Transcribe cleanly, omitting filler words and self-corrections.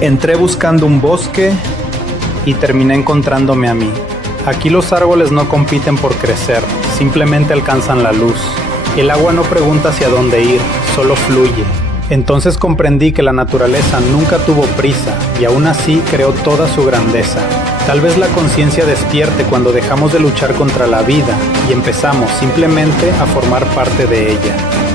Entré buscando un bosque y terminé encontrándome a mí. Aquí los árboles no compiten por crecer, simplemente alcanzan la luz. El agua no pregunta hacia dónde ir, solo fluye. Entonces comprendí que la naturaleza nunca tuvo prisa y aún así creó toda su grandeza. Tal vez la conciencia despierte cuando dejamos de luchar contra la vida y empezamos simplemente a formar parte de ella.